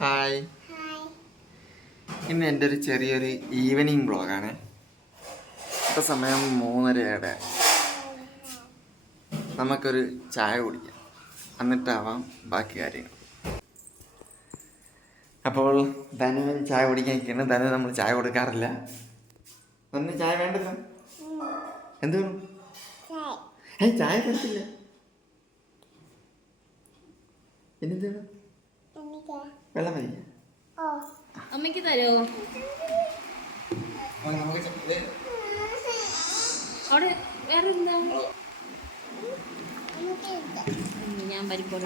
Hi. ഇന്ന് എൻ്റെ ഒരു ചെറിയൊരു ഈവനിങ് ബ്ലോഗാണ്. ഇപ്പം സമയം 3:30. നമുക്കൊരു ചായ കുടിക്കാം, എന്നിട്ടാവാം ബാക്കി കാര്യങ്ങൾ. അപ്പോൾ ധനു ചായ കുടിക്കാൻ നിൽക്കുന്നത്. ധനു നമ്മൾ ചായ കൊടുക്കാറില്ല. ഒന്ന് ചായ വേണ്ടല്ലോ. എന്ത് വേണം? ചായ തരത്തില്ല. പിന്നെന്ത് വേണം? വെള്ളം മതി. അമ്മയ്ക്ക് തരുമോ? അവിടെ വേറെ എന്താ? ഞാൻ പരിപ്പോട്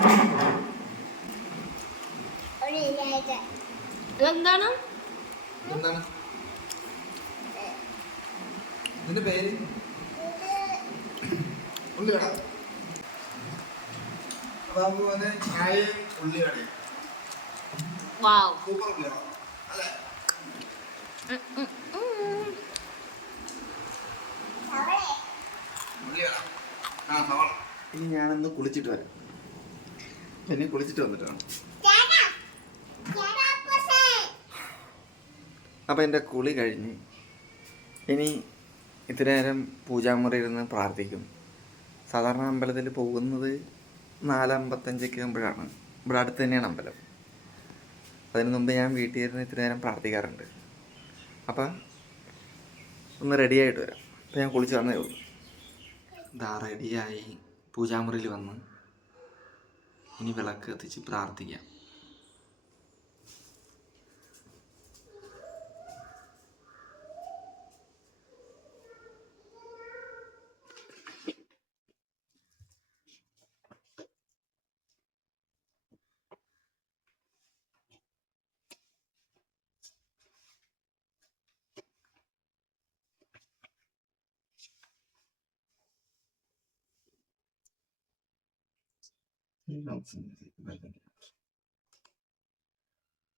ഇതെന്താണ്? ഇതിന്റെ പേര് ഉള്ളിവട. ചായയും ഉള്ളിവടയും. വാവ്, സൂപ്പർ ഉള്ളിവട അല്ലേ? ഇനി ഞാനൊന്ന് കുളിച്ചിട്ട് വരാം. പിന്നെ കുളിച്ചിട്ട് വന്നിട്ട് വേണം. അപ്പം എൻ്റെ കുളി കഴിഞ്ഞ് ഇനി ഇത്തിരി നേരം പൂജാമുറി ഇരുന്ന് പ്രാർത്ഥിക്കും. സാധാരണ അമ്പലത്തിൽ പോകുന്നത് 4:55 ആകുമ്പോഴാണ്. ഇവിടെ അടുത്ത് തന്നെയാണ് അമ്പലം. അതിന് മുമ്പ് ഞാൻ വീട്ടിൽ ഇരുന്ന് ഇത്തിരി നേരം പ്രാർത്ഥിക്കാറുണ്ട്. അപ്പം ഒന്ന് റെഡിയായിട്ട് വരാം. അപ്പം ഞാൻ കുളിച്ച് വന്നേ ഉള്ളൂ. ഇതാ റെഡിയായി പൂജാമുറിയിൽ വന്ന് ഇനി വിളക്ക് കത്തിച്ച് പ്രാർത്ഥിക്കാം.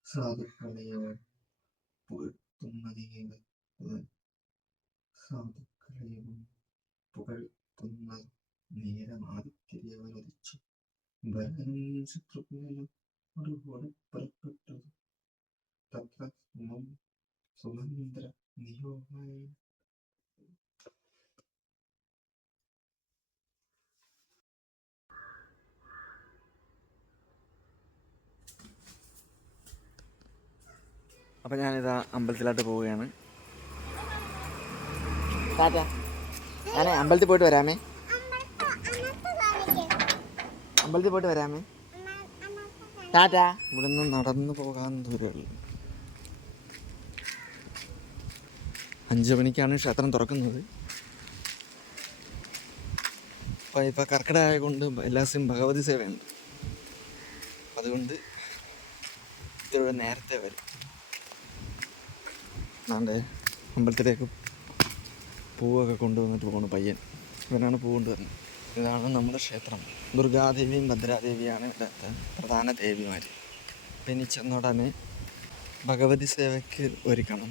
സാധുക്കളെയും പുകഴ്ത്തുന്ന സാധുക്കളെയും പുകഴ്ത്തുന്ന നേരം ആദിത്യദേവനുദിച്ചു ഭരതനും ശത്രുഘ്നനും ഒരുപോലെ പുറപ്പെട്ടത്. തത്ര സുമന്ദ്ര നിയോഗായ. അപ്പം ഞാനിതാ അമ്പലത്തിലോട്ട് പോവുകയാണ്. ടാറ്റ. ഞാൻ അമ്പലത്തിൽ പോയിട്ട് വരാമേ. അമ്പലത്തിൽ പോയിട്ട് വരാമേ. ടാറ്റ. ഇവിടെ നിന്ന് നടന്നു പോകാൻ ദൂരമുള്ളൂ. 5 മണിക്കാണ് ക്ഷേത്രം തുറക്കുന്നത്. അപ്പോൾ ഇപ്പോൾ കർക്കിടക കൊണ്ട് എല്ലാ ദിവസവും ഭഗവതി സേവയുണ്ട്. അതുകൊണ്ട് ഇത്തിരി നേരത്തെ വരും. നാണ്ടെ അമ്പലത്തിലേക്ക് പൂവൊക്കെ കൊണ്ടുവന്നിട്ട് പോകണം പയ്യൻ. ഇവനാണ് പൂ കൊണ്ടുവരുന്നത്. ഇതാണ് നമ്മുടെ ക്ഷേത്രം. ദുർഗാദേവിയും ഭദ്രാദേവിയാണ് ഇവിടുത്തെ പ്രധാന ദേവിമാർ. പിന്നെ ചെന്നുടനെ ഭഗവതി സേവയ്ക്ക് ഒരുക്കണം.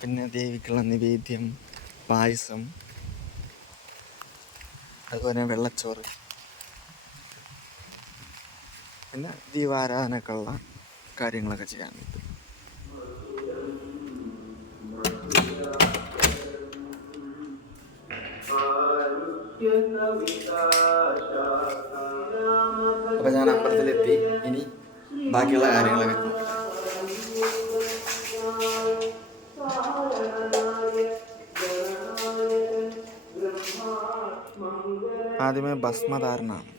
പിന്നെ ദേവിക്കുള്ള നിവേദ്യം, പായസം, അതുപോലെ വെള്ളച്ചോറ്, പിന്നെ ദീപാരാധനക്കുള്ള കാര്യങ്ങളൊക്കെ ചെയ്യാൻ പറ്റും. അപ്പം ഞാൻ അമ്പലത്തിലെത്തി. ഇനി ബാക്കിയുള്ള കാര്യങ്ങളൊക്കെ നോക്കട്ടെ. ആദ്യമേ ഭസ്മധാരണമാണ്.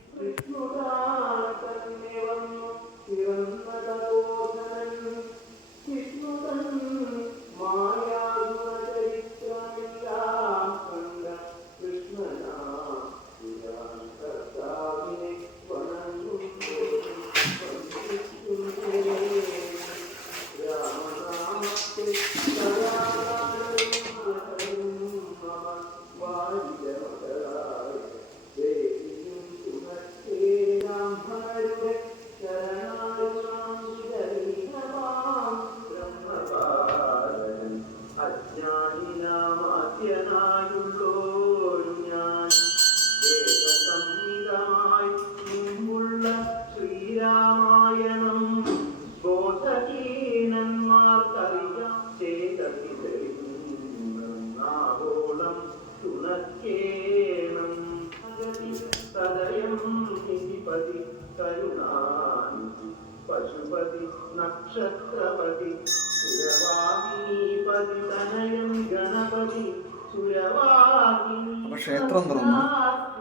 അപ്പൊ ക്ഷേത്രം തുറന്നു.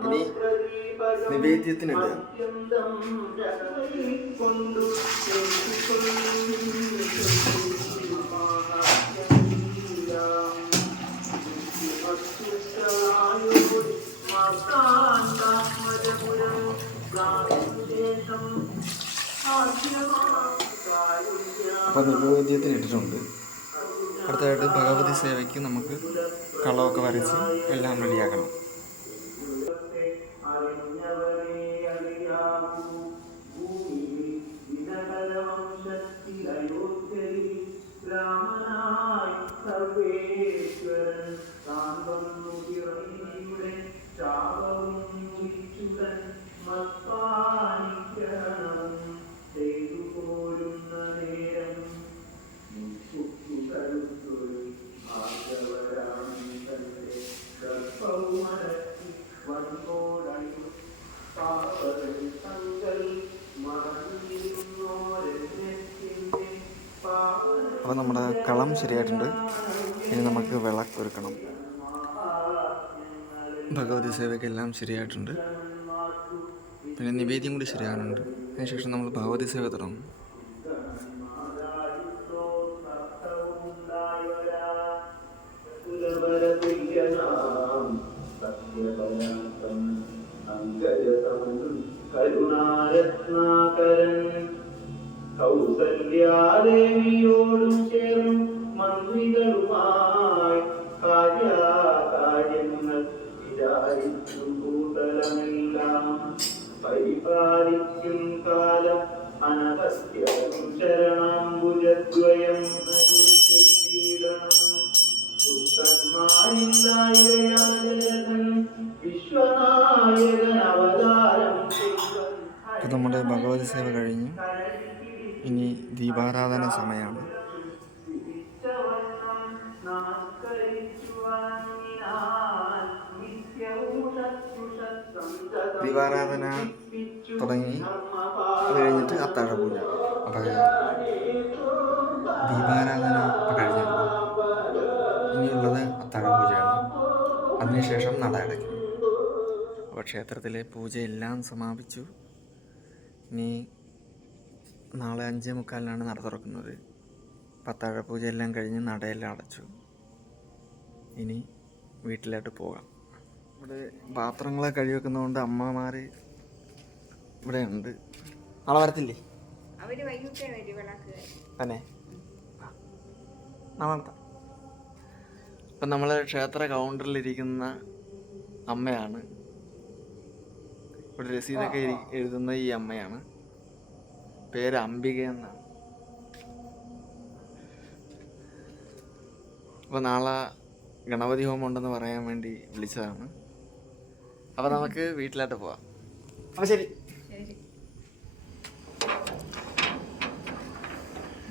ഇനി നിവേദ്യത്തിനിടുക. അപ്പോൾ നിവേദ്യത്തിന് ഇട്ടിട്ടുണ്ട്. അടുത്തതായിട്ട് ഭഗവതി സേവയ്ക്ക് നമുക്ക് കളമൊക്കെ വരച്ച് എല്ലാം റെഡിയാക്കണം. അപ്പോൾ നമ്മുടെ കളം ശരിയായിട്ടുണ്ട്. ഇനി നമുക്ക് വിളക്കൊരുക്കണം. ഭഗവതി സേവയ്ക്കെല്ലാം ശരിയായിട്ടുണ്ട്. പിന്നെ നിവേദ്യം കൂടി ശരിയാകുന്നുണ്ട്. അതിനുശേഷം നമ്മൾ ഭഗവതി സേവ തുടങ്ങും. കൗസല്യാദേവിയോടും ചേർന്നും മന്ത്രികളുമായി കാര്യങ്ങൾ വിചാരിച്ചു കൂട്ടലമെല്ലാം പരിപാലിക്കും കാലം അനവസ്യം ശരണാംബുജദ്വയം വിശ്വനായകൻ അവതാരം. നമ്മുടെ ഭഗവതി സേവ കഴിഞ്ഞു. ഇനി ദീപാരാധന സമയമാണ്. ദീപാരാധന തുടങ്ങി അത് കഴിഞ്ഞിട്ട് അത്താഴ പൂജ. അപ്പോൾ ദീപാരാധന കഴിഞ്ഞിട്ടുണ്ട്. ഇനിയുള്ളത് അത്താഴ പൂജയാണ്. അതിനുശേഷം നട അടയ്ക്കും. അപ്പോൾ ക്ഷേത്രത്തിലെ പൂജയെല്ലാം സമാപിച്ചു. ഇനി നാളെ 5:45 നട തുറക്കുന്നത്. അത്താഴ പൂജയെല്ലാം കഴിഞ്ഞ് നടയെല്ലാം അടച്ചു. ഇനി വീട്ടിലോട്ട് പോകാം. ഇവിടെ പാത്രങ്ങളെ കഴുകി വെക്കുന്നതുകൊണ്ട് അമ്മമാർ ഇവിടെ ഉണ്ട്. നാളെ വരത്തില്ലേ? തന്നെ നാളെ നടത്താം. ഇപ്പം നമ്മൾ ക്ഷേത്ര കൗണ്ടറിലിരിക്കുന്ന അമ്മയാണ്. ഇവിടെ രസീതൊക്കെ എഴുതുന്ന ഈ അമ്മയാണ്. പേര് അംബിക എന്നാണ്. അപ്പോൾ നാളെ ഗണപതി ഹോമം ഉണ്ടെന്ന് പറയാൻ വേണ്ടി വിളിച്ചതാണ്. അപ്പോൾ നമുക്ക് വീട്ടിലോട്ട് പോവാം. അപ്പോൾ ശരി.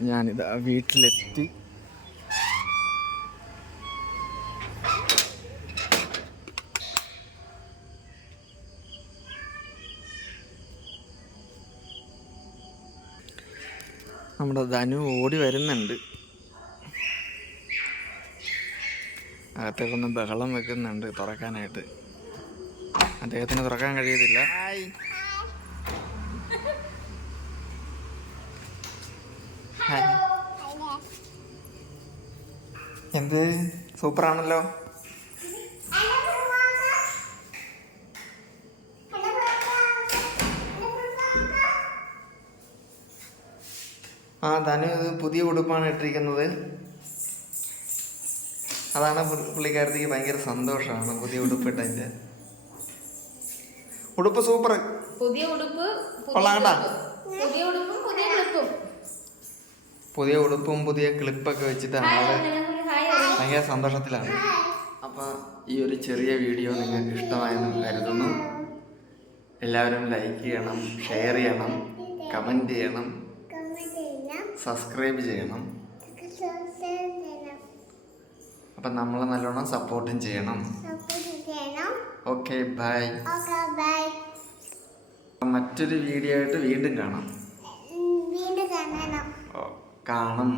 ഞാനിതാ വീട്ടിലെത്തി. നമ്മുടെ ധനു ഓടി വരുന്നുണ്ട്. അകത്തേക്കൊന്ന് ബഹളം വെക്കുന്നുണ്ട് തുറക്കാനായിട്ട്. അദ്ദേഹത്തിന് തുറക്കാൻ കഴിയത്തില്ല. എന്ത് സൂപ്പറാണല്ലോ. ധനു ഇത് പുതിയ ഉടുപ്പാണ് ഇട്ടിരിക്കുന്നത്. അതാണ് പുള്ളിക്കാരത്തേക്ക് ഭയങ്കര സന്തോഷമാണ് പുതിയ ഉടുപ്പിട്ടതിൻ്റെ. ഉടുപ്പ് സൂപ്പർ. പുതിയ ഉടുപ്പ് കൊള്ളാണ്ട. പുതിയ ഉടുപ്പും പുതിയ ക്ലിപ്പൊക്കെ വെച്ചിട്ട് ആള് ഭയങ്കര സന്തോഷത്തിലാണ്. അപ്പം ഈ ഒരു ചെറിയ വീഡിയോ നിങ്ങൾക്ക് ഇഷ്ടമായെന്ന് കരുതുന്നു. എല്ലാവരും ലൈക്ക് ചെയ്യണം, ഷെയർ ചെയ്യണം, കമൻറ്റ് ചെയ്യണം, സബ്സ്ക്രൈബ് ചെയ്യണം. അപ്പം നമ്മളെ നല്ലോണം സപ്പോർട്ടും ചെയ്യണം. Okay bye. മറ്റൊരു വീഡിയോ ആയിട്ട് വീണ്ടും കാണാം. കാണും